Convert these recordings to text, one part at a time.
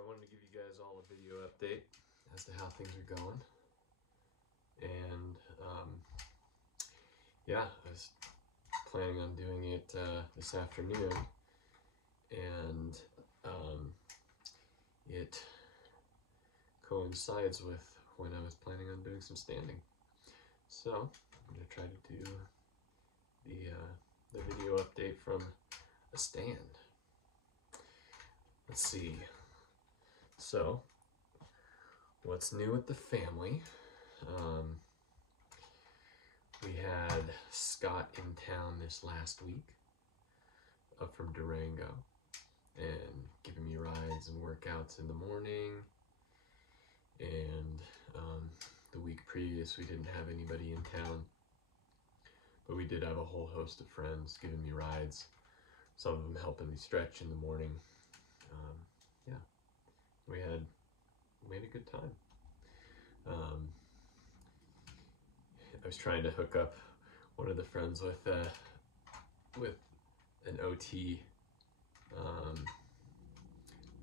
So I wanted to give you guys all a video update as to how things are going. And yeah, I was planning on doing it this afternoon, and it coincides with when I was planning on doing some standing. So I'm going to try to do the video update from a stand. Let's see. So, what's new with the family? We had Scott in town this last week up from Durango and giving me rides and workouts in the morning. And the week previous we didn't have anybody in town, but we did have a whole host of friends giving me rides, some of them helping me stretch in the morning. Yeah, we had a good time. I was trying to hook up one of the friends with an OT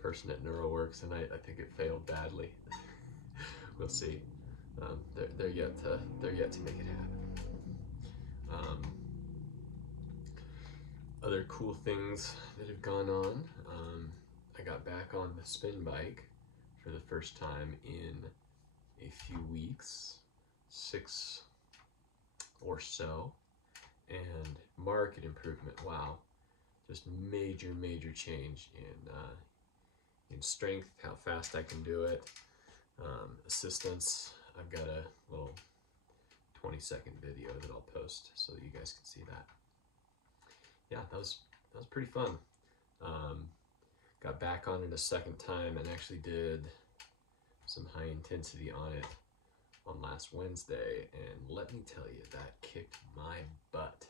person at NeuroWorks, and I think it failed badly. We'll see. They're yet to make it happen. Other cool things that have gone on. I got back on the spin bike for the first time in a few weeks, 6 or so, and market improvement. Wow, just major change in strength, how fast I can do it, assistance. I've got a little 20-second video that I'll post so that you guys can see that. Yeah, that was pretty fun. Got back on it a second time and actually did some high intensity on it on last Wednesday, and let me tell you, that kicked my butt.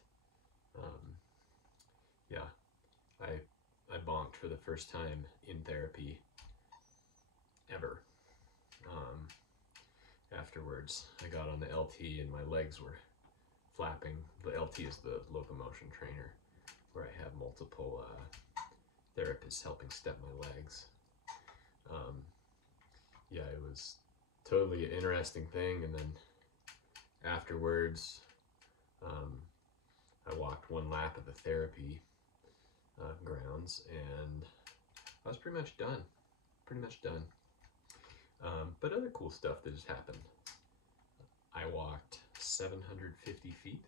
Yeah, I bonked for the first time in therapy ever. Afterwards, I got on the LT and my legs were flapping. The LT is the locomotion trainer, where I have multiple therapists helping step my legs. Yeah, it was totally an interesting thing. And then afterwards, I walked one lap of the therapy grounds, and I was pretty much done. But other cool stuff that has happened. I walked 750 feet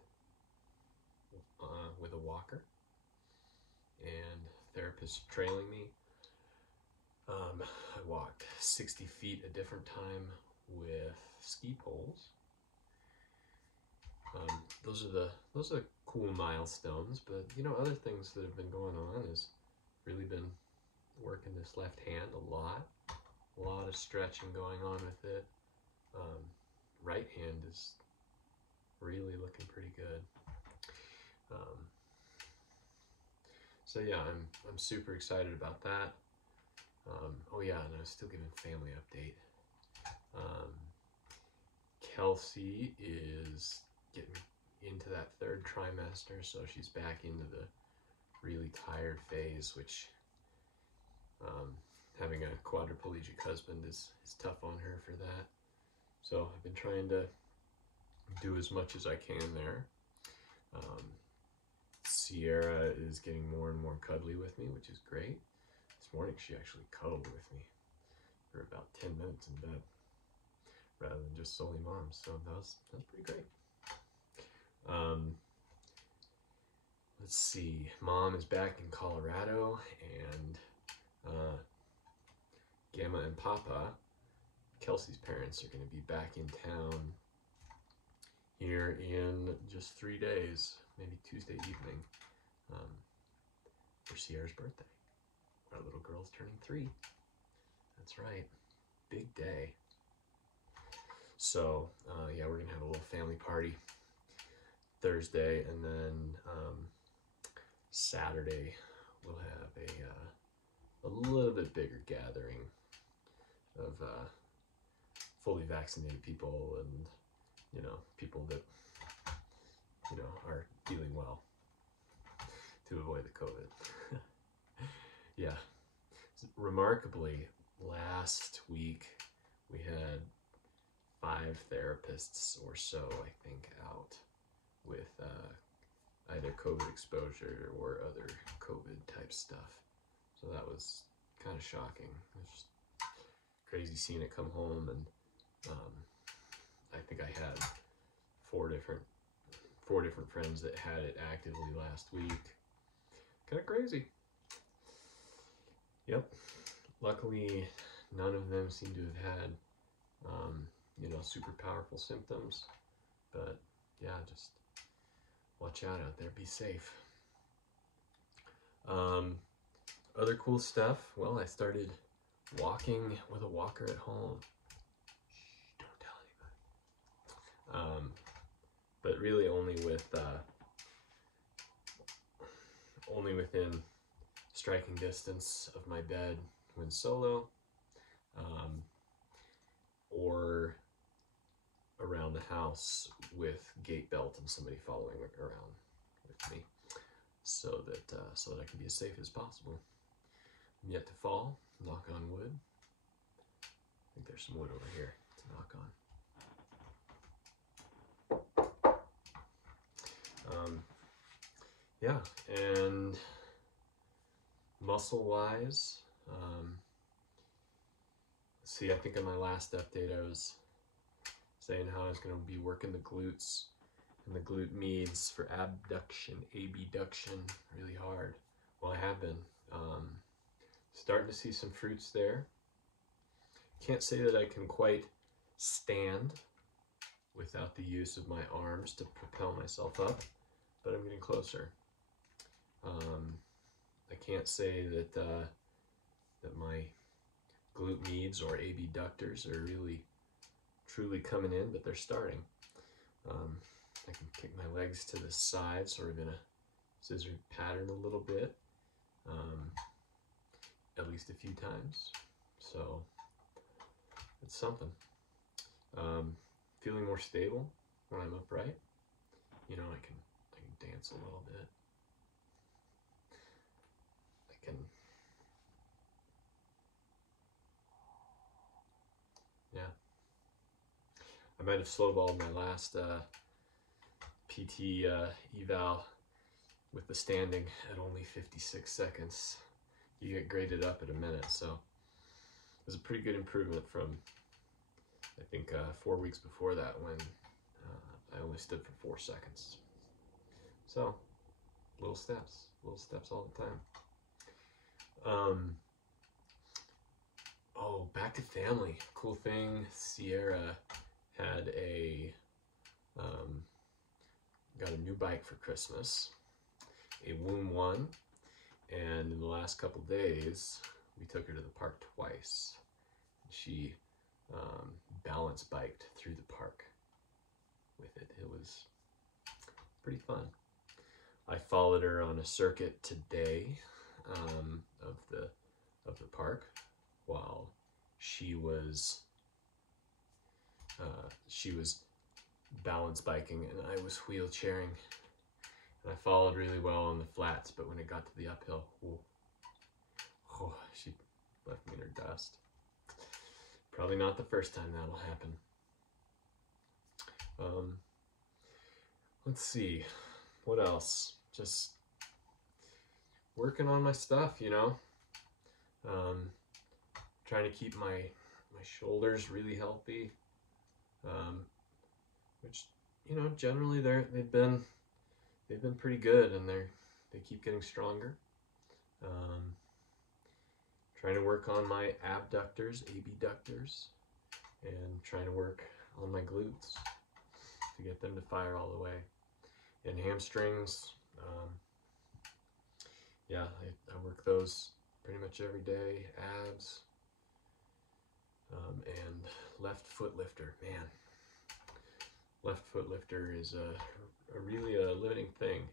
with a walker, and therapist trailing me. I walked 60 feet a different time with ski poles. Those are cool milestones. But other things that have been going on is really been working this left hand a lot of stretching going on with it. Right hand is really looking pretty good. So yeah, I'm super excited about that. Oh yeah, and I was still giving family update. Kelsey is getting into that 3rd trimester, so she's back into the really tired phase, which having a quadriplegic husband is tough on her for that. So I've been trying to do as much as I can there. Sierra is getting more and more cuddly with me, which is great. This morning she actually cuddled with me for about 10 minutes in bed, rather than just solely mom. So that's pretty great. Let's see. Mom is back in Colorado, and Gamma and Papa, Kelsey's parents, are going to be back in town here in just 3 days, maybe Tuesday evening, for Sierra's birthday. Our little girl's turning 3. That's right. Big day. So, yeah, we're going to have a little family party Thursday, and then Saturday we'll have a little bit bigger gathering of fully vaccinated people and people that are feeling well to avoid the COVID. Yeah, remarkably, last week we had 5 therapists or so, I think, out with either COVID exposure or other COVID type stuff. So that was kind of shocking. It was just crazy seeing it come home, and I think I had four different friends that had it actively last week. Kind of crazy. Yep. Luckily, none of them seem to have had, super powerful symptoms. But yeah, just watch out there. Be safe. Other cool stuff. Well, I started walking with a walker at home. Shh, don't tell anybody. But really only within striking distance of my bed when solo, or around the house with gait belt and somebody following around with me, so that I can be as safe as possible. I'm yet to fall, knock on wood. I think there's some wood over here to knock on. Yeah, and muscle-wise, I think in my last update I was saying how I was going to be working the glutes and the glute meads for abduction, abduction, really hard. Well, I have been. Starting to see some fruits there. Can't say that I can quite stand without the use of my arms to propel myself up, but I'm getting closer. I can't say that that my glute meads or abductors are really truly coming in, but they're starting. I can kick my legs to the side, sort of in a scissor pattern a little bit, at least a few times. So it's something. Feeling more stable when I'm upright. I can dance a little bit. I might have slowballed my last PT eval with the standing at only 56 seconds. You get graded up at a minute, so it was a pretty good improvement from, I think, 4 weeks before that, when I only stood for 4 seconds. So, little steps all the time. Back to family. Cool thing, Sierra had got a new bike for Christmas, a Woom 1, and in the last couple days we took her to the park twice. She balance biked through the park with it. It was pretty fun. I followed her on a circuit today of the park while she was balance biking and I was wheelchairing, and I followed really well on the flats, but when it got to the uphill, she left me in her dust. Probably not the first time that'll happen. Let's see, what else? Just working on my stuff, trying to keep my shoulders really healthy, which generally they've been pretty good, and they keep getting stronger. Trying to work on my abductors, and trying to work on my glutes to get them to fire all the way, and hamstrings. I work those pretty much every day. Abs, and left foot lifter. Man, left foot lifter is really a limiting thing.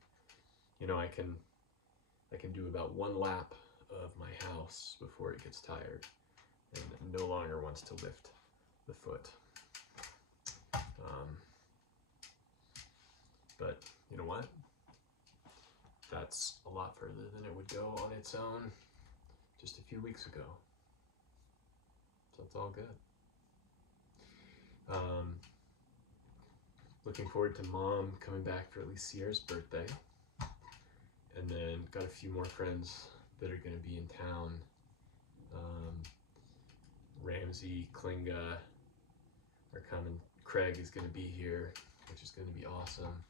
I can do about 1 lap of my house before it gets tired and no longer wants to lift the foot. But you know what? That's a lot further than it would go on its own just a few weeks ago. So it's all good. Looking forward to Mom coming back for at least Sierra's birthday. And then got a few more friends that are going to be in town. Ramsey, Klinga are coming. Craig is going to be here, which is going to be awesome.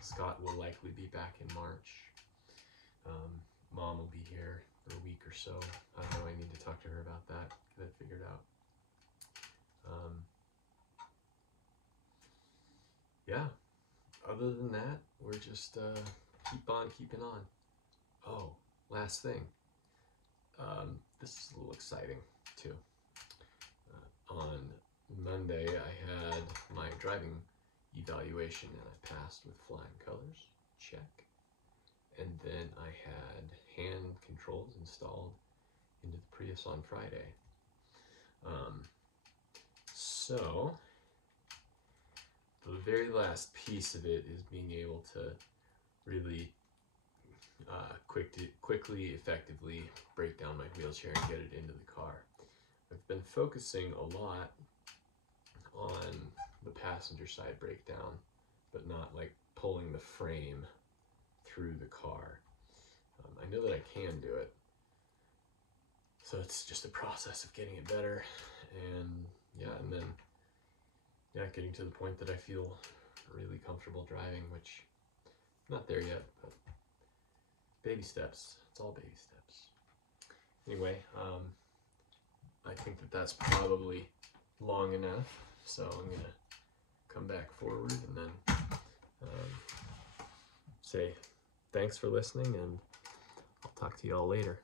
Scott will likely be back in March. Mom will be here for a week or so. I don't know, I need to talk to her about that, get it figured out. Yeah, other than that, we're just keep on keeping on. Oh, last thing. This is a little exciting too. On Monday, I had my driving evaluation and I passed with flying colors. Check. And then I had hand controls installed into the Prius on Friday. So the very last piece of it is being able to really quickly, effectively break down my wheelchair and get it into the car. I've been focusing a lot on the passenger side breakdown, but not like pulling the frame through the car. I know that I can do it, so it's just a process of getting it better, and then getting to the point that I feel really comfortable driving, which I'm not there yet, but baby steps. It's all baby steps. Anyway, I think that that's probably long enough, so I'm gonna come back forward and then say thanks for listening, and I'll talk to you all later.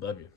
Love you.